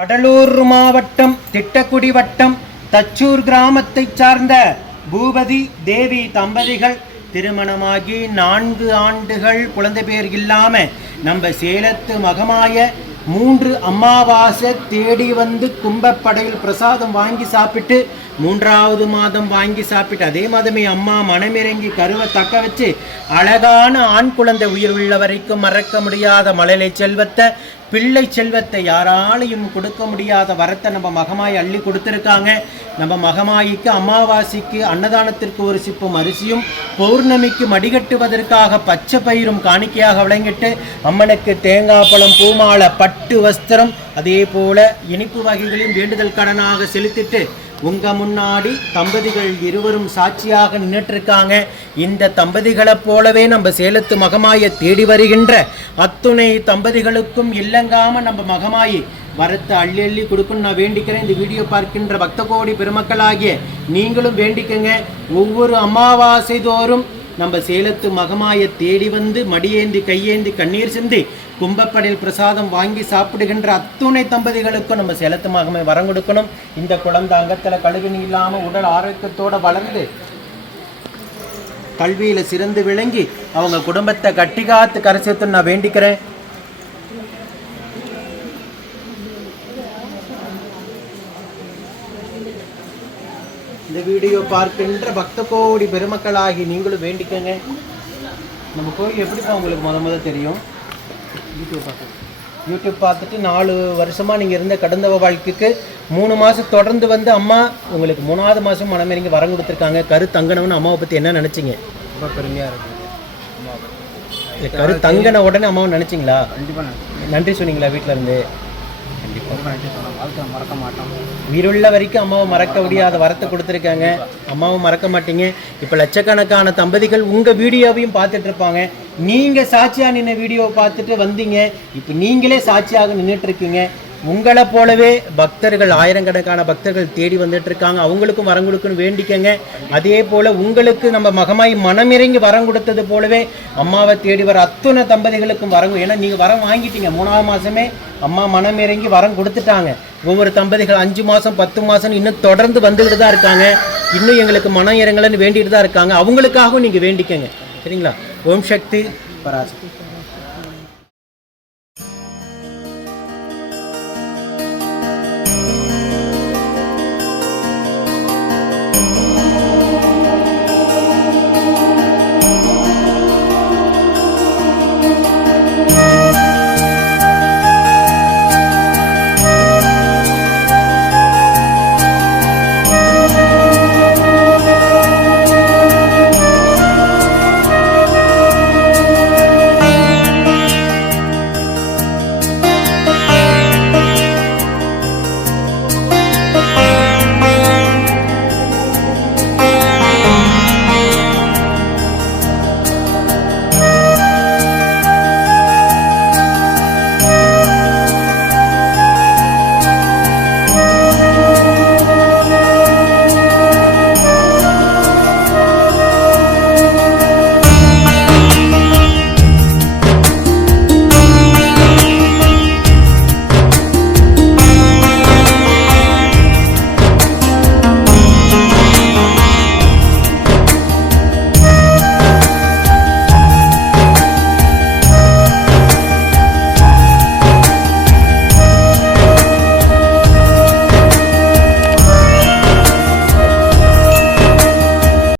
கடலூர் மாவட்டம் திட்டக்குடி வட்டம் தச்சூர் கிராமத்தை சார்ந்த பூபதி தேவி தம்பதிகள் திருமணமாகி 4 ஆண்டுகள் குழந்தை பேர் இல்லாம நம்ம சேலத்து மகமாய 3 அமாவாசை தேடி வந்து கும்பப்படையில் பிரசாதம் வாங்கி சாப்பிட்டு 3வது மாதம் வாங்கி சாப்பிட்டு அதே மாதமே அம்மா மனமிறங்கி கருவை தக்க வச்சு அழகான ஆண் குழந்தை உயிர் உள்ள வரைக்கும் மறக்க முடியாத மழலை செல்வத்தை பிள்ளை செல்வத்தை யாராலையும் கொடுக்க முடியாத வரத்தை நம்ம மகமாய் அள்ளி கொடுத்துருக்காங்க. நம்ம மகமாயிக்கு அமாவாசைக்கு அன்னதானத்திற்கு ஒரு சிப்பம் அரிசியும் பௌர்ணமிக்கு மடிகட்டுவதற்காக பச்சை பயிரும் காணிக்கையாக விளங்கிட்டு அம்மனுக்கு தேங்காய் பழம் பூமாலை பட்டு வஸ்திரம் அதே போல இனிப்பு வகைகளையும் வேண்டுதல் கடனாக செலுத்திட்டு உங்க முன்னாடி தம்பதிகள் இருவரும் சாட்சியாக நின்றுட்டு இருக்காங்க. இந்த தம்பதிகளை போலவே நம்ம சேலத்து மகமாயை தேடி வருகின்ற அத்துணை தம்பதிகளுக்கும் இல்லங்காம நம்ம மகமாயி வரத்தை அள்ளி அள்ளி கொடுக்கணும் நான் வேண்டிக்கிறேன். இந்த வீடியோ பார்க்கின்ற பக்த கோடி பெருமக்களாகிய நீங்களும் வேண்டிக்கங்க. ஒவ்வொரு அமாவாசை தோறும் நம்ம சேலத்து மகமாயை தேடி வந்து மடியேந்தி கையேந்தி கண்ணீர் சிந்தி கும்பப்படையில் பிரசாதம் வாங்கி சாப்பிடுகின்ற அத்துணை தம்பதிகளுக்கும் நம்ம சேலத்து மகமை வரம் கொடுக்கணும். இந்த குழந்தை அங்கத்தில் கழுவினி இல்லாமல் உடல் ஆரோக்கியத்தோடு வளர்ந்து கல்வியில் சிறந்து விளங்கி அவங்க குடும்பத்தை கட்டி காத்து கரை சேர்த்து நான் வேண்டிக்கிறேன். இந்த வீடியோ பார்க்கின்ற பக்த கோடி பெருமக்களாகி நீங்களும் வேண்டிக்கங்க. நம்ம கோயில் எப்படிப்பா உங்களுக்கு முத தெரியும்? யூடியூப் பார்த்துட்டு 4 வருஷமாக நீங்கள் இருந்த கடந்த வாழ்க்கைக்கு 3 மாதம் தொடர்ந்து வந்து அம்மா உங்களுக்கு 3வது மாதம் மனமிறங்கி வரம் கொடுத்துருக்காங்க. கரு தங்கனவன்னு அம்மாவை பற்றி என்ன நினச்சிங்க? ரொம்ப பெருமையாக இருக்குது. கரு தங்கன உடனே அம்மாவை நினச்சிங்களா? கண்டிப்பாக நன்றி சொன்னீங்களா வீட்டில் இருந்து? கண்டிப்பாக நன்றி சொன்னோம். வாழ்க்கை மறக்க மாட்டோம். உயிருள்ள வரைக்கும் அம்மாவை மறக்க முடியாத வரத்தை கொடுத்துருக்காங்க. அம்மாவும் மறக்க மாட்டீங்க. இப்போ லட்சக்கணக்கான தம்பதிகள் உங்கள் வீடியோவையும் பார்த்துட்டு இருப்பாங்க. நீங்கள் சாட்சியாக நின்ன வீடியோவை பார்த்துட்டு வந்தீங்க. இப்போ நீங்களே சாட்சியாக நின்றுட்டு இருக்கீங்க. உங்களை போலவே பக்தர்கள் ஆயிரக்கணக்கான பக்தர்கள் தேடி வந்துட்டு இருக்காங்க. அவங்களுக்கும் வரம் கொடுக்குன்னு வேண்டிக்கங்க. அதே போல் உங்களுக்கு நம்ம மகமாய் மனமிறங்கி வரம் கொடுத்தது போலவே அம்மாவை தேடி வர அத்துணை தம்பதிகளுக்கும் வரம். ஏன்னா நீங்கள் வரம் வாங்கிட்டீங்க. 3வது மாதமே அம்மா மனமிறங்கி வரம் கொடுத்துட்டாங்க. ஒவ்வொரு தம்பதிகள் 5 மாதம் 10 மாதம் இன்னும் தொடர்ந்து வந்துக்கிட்டு தான் இருக்காங்க. இன்னும் எங்களுக்கு மனம் இறங்கலன்னு வேண்டிட்டு தான் இருக்காங்க. அவங்களுக்காகவும் நீங்கள் வேண்டிக்கங்க. சரிங்களா? ஓம் சக்தி பராசக்தி.